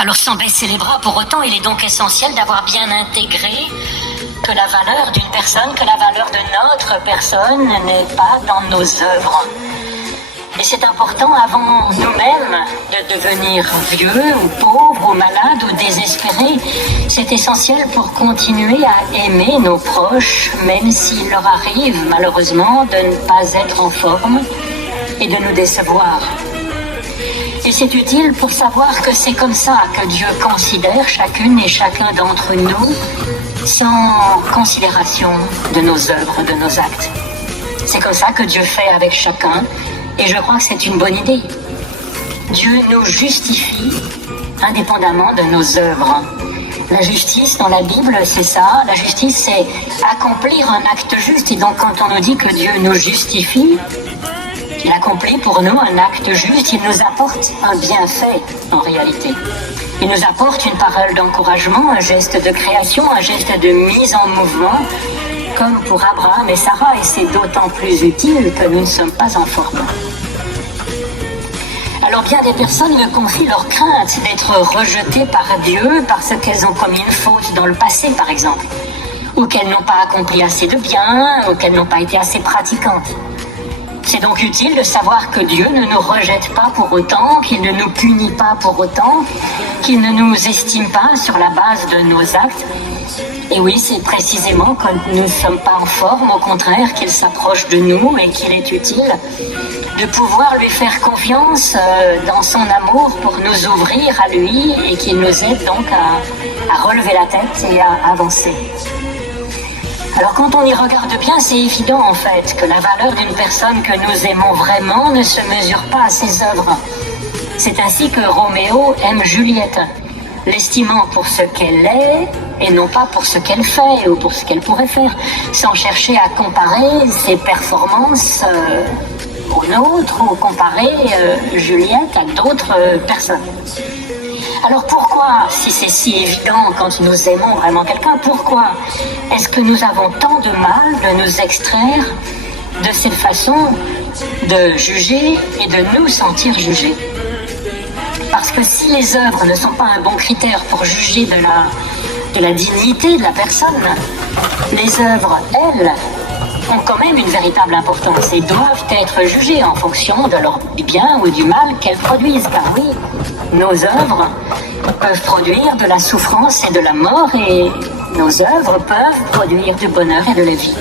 Alors sans baisser les bras pour autant, il est donc essentiel d'avoir bien intégré que la valeur d'une personne, que la valeur de notre personne n'est pas dans nos œuvres. Et c'est important avant nous-mêmes de devenir vieux ou pauvres ou malades ou désespérés. C'est essentiel pour continuer à aimer nos proches, même s'il leur arrive malheureusement de ne pas être en forme et de nous décevoir. Et c'est utile pour savoir que c'est comme ça que Dieu considère chacune et chacun d'entre nous, sans considération de nos œuvres, de nos actes. C'est comme ça que Dieu fait avec chacun, et je crois que c'est une bonne idée. Dieu nous justifie indépendamment de nos œuvres. La justice dans la Bible, c'est ça. La justice, c'est accomplir un acte juste. Et donc quand on nous dit que Dieu nous justifie, il accomplit pour nous un acte juste, il nous apporte un bienfait en réalité. Il nous apporte une parole d'encouragement, un geste de création, un geste de mise en mouvement, comme pour Abraham et Sarah, et c'est d'autant plus utile que nous ne sommes pas en forme. Alors bien des personnes me confient leur crainte d'être rejetées par Dieu parce qu'elles ont commis une faute dans le passé par exemple, ou qu'elles n'ont pas accompli assez de bien, ou qu'elles n'ont pas été assez pratiquantes. C'est donc utile de savoir que Dieu ne nous rejette pas pour autant, qu'il ne nous punit pas pour autant, qu'il ne nous estime pas sur la base de nos actes. Et oui, c'est précisément quand nous ne sommes pas en forme, au contraire, qu'il s'approche de nous et qu'il est utile de pouvoir lui faire confiance dans son amour pour nous ouvrir à lui et qu'il nous aide donc à relever la tête et à avancer. Alors quand on y regarde bien, c'est évident en fait que la valeur d'une personne que nous aimons vraiment ne se mesure pas à ses œuvres. C'est ainsi que Roméo aime Juliette, l'estimant pour ce qu'elle est et non pas pour ce qu'elle fait ou pour ce qu'elle pourrait faire, sans chercher à comparer ses performances aux nôtres ou comparer Juliette à d'autres personnes. Alors pourquoi, si c'est si évident quand nous aimons vraiment quelqu'un, pourquoi est-ce que nous avons tant de mal de nous extraire de cette façon de juger et de nous sentir jugés? Parce que si les œuvres ne sont pas un bon critère pour juger de la dignité de la personne, les œuvres, elles, ont quand même une véritable importance et doivent être jugées en fonction de leur bien ou du mal qu'elles produisent. Car oui, nos œuvres peuvent produire de la souffrance et de la mort et nos œuvres peuvent produire du bonheur et de la vie.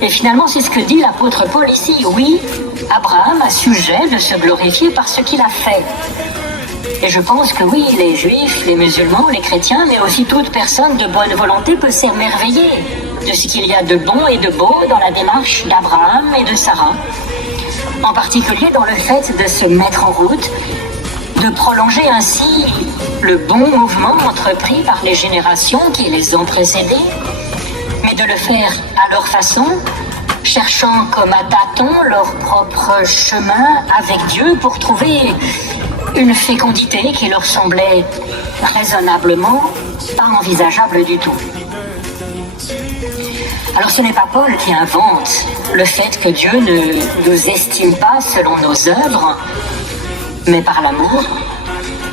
Et finalement, c'est ce que dit l'apôtre Paul ici. Oui, Abraham a sujet de se glorifier par ce qu'il a fait. Et je pense que oui, les juifs, les musulmans, les chrétiens, mais aussi toute personne de bonne volonté peut s'émerveiller de ce qu'il y a de bon et de beau dans la démarche d'Abraham et de Sarah. En particulier dans le fait de se mettre en route, de prolonger ainsi le bon mouvement entrepris par les générations qui les ont précédés, mais de le faire à leur façon, cherchant comme à tâtons leur propre chemin avec Dieu pour trouver une fécondité qui leur semblait raisonnablement pas envisageable du tout. Alors ce n'est pas Paul qui invente le fait que Dieu ne nous estime pas selon nos œuvres, mais par l'amour.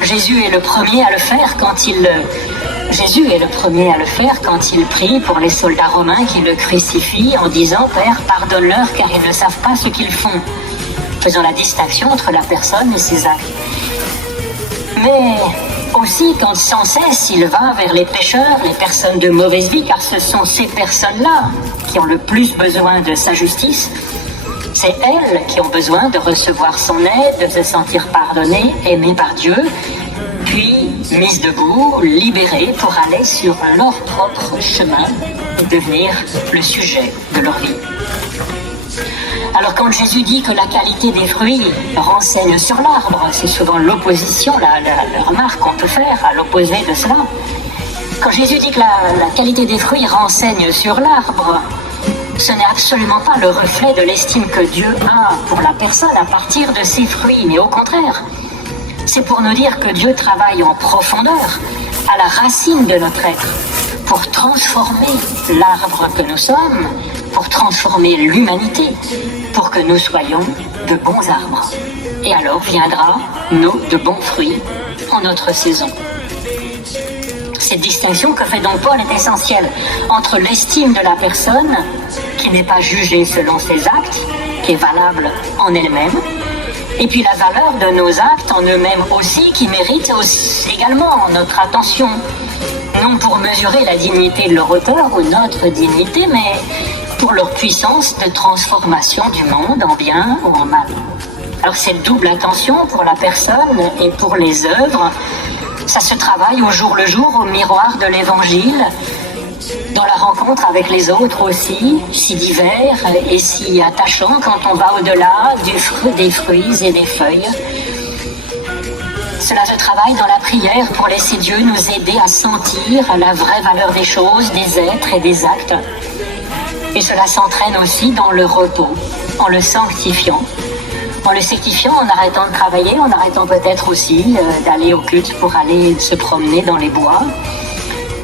Jésus est le premier à le faire quand il prie pour les soldats romains qui le crucifient en disant « Père, pardonne-leur car ils ne savent pas ce qu'ils font », faisant la distinction entre la personne et ses actes. Mais aussi quand sans cesse il va vers les pécheurs, les personnes de mauvaise vie, car ce sont ces personnes-là qui ont le plus besoin de sa justice. C'est elles qui ont besoin de recevoir son aide, de se sentir pardonnées, aimées par Dieu, puis mises debout, libérées pour aller sur leur propre chemin et devenir le sujet de leur vie. Alors quand Jésus dit que la qualité des fruits renseigne sur l'arbre, c'est souvent l'opposition, la remarque qu'on peut faire à l'opposé de cela. Quand Jésus dit que la qualité des fruits renseigne sur l'arbre, ce n'est absolument pas le reflet de l'estime que Dieu a pour la personne à partir de ses fruits, mais au contraire, c'est pour nous dire que Dieu travaille en profondeur, à la racine de notre être, pour transformer l'arbre que nous sommes, pour transformer l'humanité, pour que nous soyons de bons arbres. et alors viendra de bons fruits en notre saison. Cette distinction que fait donc Paul est essentielle entre l'estime de la personne, qui n'est pas jugée selon ses actes, qui est valable en elle-même, et puis la valeur de nos actes en eux-mêmes aussi, qui méritent également notre attention, non pour mesurer la dignité de leur auteur ou notre dignité, mais pour leur puissance de transformation du monde en bien ou en mal. Alors cette double attention pour la personne et pour les œuvres, ça se travaille au jour le jour, au miroir de l'Évangile, dans la rencontre avec les autres aussi, si divers et si attachant quand on va au-delà des fruits et des feuilles. Cela se travaille dans la prière pour laisser Dieu nous aider à sentir la vraie valeur des choses, des êtres et des actes. Et cela s'entraîne aussi dans le repos, en le sanctifiant. En le sanctifiant, en arrêtant de travailler, en arrêtant peut-être aussi d'aller au culte pour aller se promener dans les bois.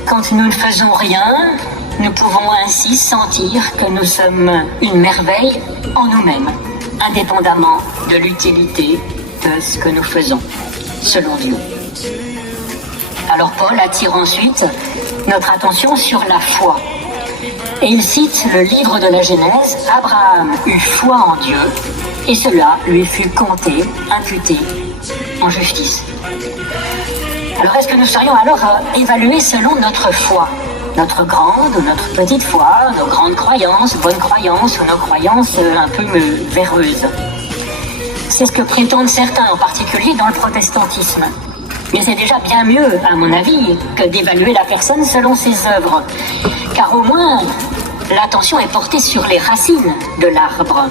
Quand nous ne faisons rien, nous pouvons ainsi sentir que nous sommes une merveille en nous-mêmes, indépendamment de l'utilité de ce que nous faisons, selon Dieu. Alors Paul attire ensuite notre attention sur la foi. Et il cite le livre de la Genèse, « Abraham eut foi en Dieu, et cela lui fut compté, imputé en justice. » Alors est-ce que nous serions alors évalués selon notre foi, notre grande ou notre petite foi, nos grandes croyances, bonnes croyances ou nos croyances un peu véreuses? C'est ce que prétendent certains, en particulier dans le protestantisme. Mais c'est déjà bien mieux, à mon avis, que d'évaluer la personne selon ses œuvres. Car au moins, l'attention est portée sur les racines de l'arbre,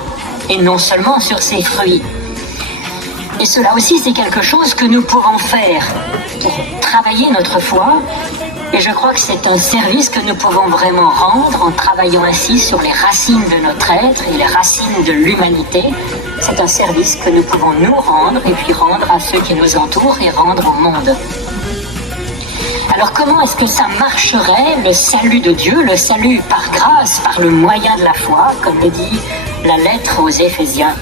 et non seulement sur ses fruits. Et cela aussi, c'est quelque chose que nous pouvons faire pour travailler notre foi. Et je crois que c'est un service que nous pouvons vraiment rendre en travaillant ainsi sur les racines de notre être et les racines de l'humanité. C'est un service que nous pouvons nous rendre et puis rendre à ceux qui nous entourent et rendre au monde. Alors comment est-ce que ça marcherait, le salut de Dieu, le salut par grâce, par le moyen de la foi, comme le dit la lettre aux Éphésiens?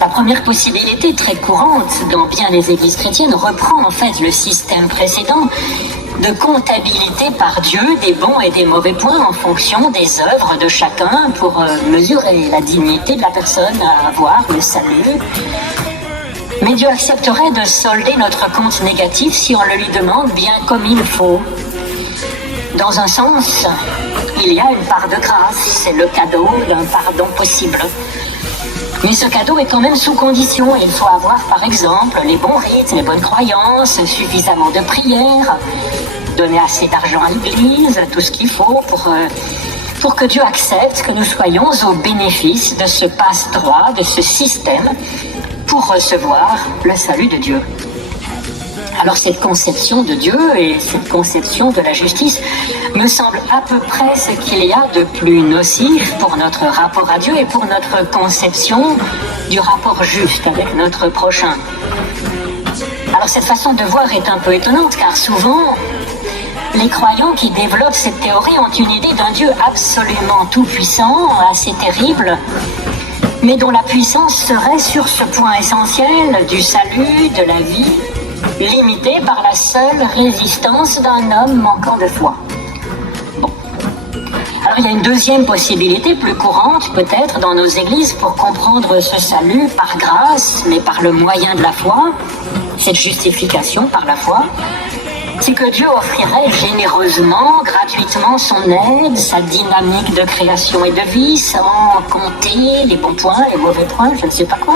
La première possibilité très courante dans bien des églises chrétiennes reprend en fait le système précédent de comptabilité par Dieu des bons et des mauvais points en fonction des œuvres de chacun pour mesurer la dignité de la personne à avoir, le salut. Mais Dieu accepterait de solder notre compte négatif si on le lui demande bien comme il faut. Dans un sens, il y a une part de grâce, c'est le cadeau d'un pardon possible. Mais ce cadeau est quand même sous condition. Il faut avoir, par exemple, les bons rites, les bonnes croyances, suffisamment de prières, donner assez d'argent à l'église, tout ce qu'il faut pour que Dieu accepte que nous soyons au bénéfice de ce passe-droit, de ce système, pour recevoir le salut de Dieu. Alors cette conception de Dieu et cette conception de la justice me semble à peu près ce qu'il y a de plus nocif pour notre rapport à Dieu et pour notre conception du rapport juste avec notre prochain. Alors cette façon de voir est un peu étonnante car souvent les croyants qui développent cette théorie ont une idée d'un Dieu absolument tout-puissant, assez terrible, mais dont la puissance serait sur ce point essentiel du salut, de la vie, limité par la seule résistance d'un homme manquant de foi. Bon. Alors il y a une deuxième possibilité, plus courante peut-être dans nos églises pour comprendre ce salut par grâce, mais par le moyen de la foi, cette justification par la foi, c'est que Dieu offrirait généreusement, gratuitement son aide, sa dynamique de création et de vie, sans compter les bons points, les mauvais points, je ne sais pas quoi,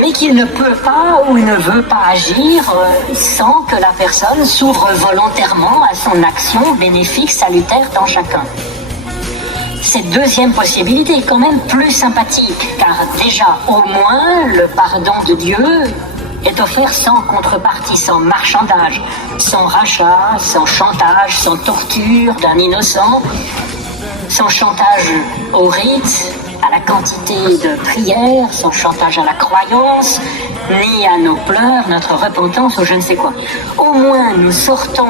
mais qu'il ne peut pas ou ne veut pas agir sans que la personne s'ouvre volontairement à son action bénéfique, salutaire dans chacun. Cette deuxième possibilité est quand même plus sympathique, car déjà, au moins, le pardon de Dieu est offert sans contrepartie, sans marchandage, sans rachat, sans chantage, sans torture d'un innocent, sans chantage au rite, à la quantité de prières, sans chantage à la croyance, ni à nos pleurs, notre repentance ou je ne sais quoi. Au moins, nous sortons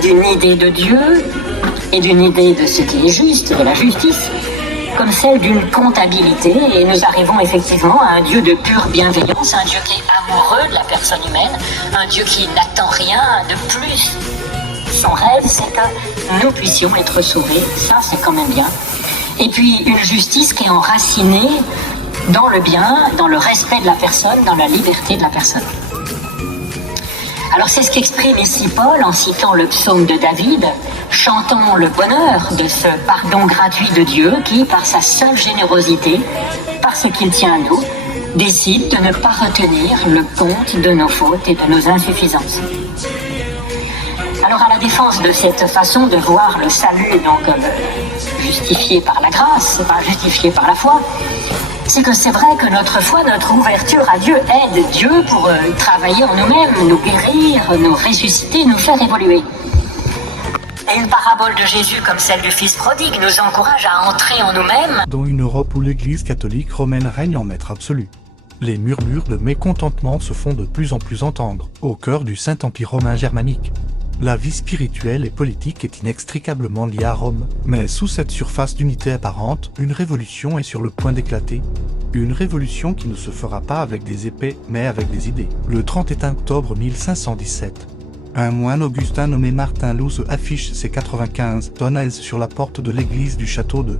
d'une idée de Dieu et d'une idée de ce qui est juste, de la justice, comme celle d'une comptabilité, et nous arrivons effectivement à un Dieu de pure bienveillance, un Dieu qui est amoureux de la personne humaine, un Dieu qui n'attend rien de plus. Son rêve, c'est que nous puissions être sauvés, ça c'est quand même bien. Et puis une justice qui est enracinée dans le bien, dans le respect de la personne, dans la liberté de la personne. Alors c'est ce qu'exprime ici Paul en citant le psaume de David. Chantons le bonheur de ce pardon gratuit de Dieu qui, par sa seule générosité, parce qu'il tient à nous, décide de ne pas retenir le compte de nos fautes et de nos insuffisances. Alors à la défense de cette façon de voir le salut donc justifié par la grâce, pas justifié par la foi, c'est que c'est vrai que notre foi, notre ouverture à Dieu aide Dieu pour travailler en nous-mêmes, nous guérir, nous ressusciter, nous faire évoluer. Et une parabole de Jésus comme celle du Fils prodigue nous encourage à entrer en nous-mêmes. Dans une Europe où l'Église catholique romaine règne en maître absolu, les murmures de mécontentement se font de plus en plus entendre, au cœur du Saint-Empire romain germanique. La vie spirituelle et politique est inextricablement liée à Rome, mais sous cette surface d'unité apparente, une révolution est sur le point d'éclater. Une révolution qui ne se fera pas avec des épées, mais avec des idées. Le 31 octobre 1517, un moine augustin nommé Martin Louze affiche ses 95 tonnes sur la porte de l'église du château de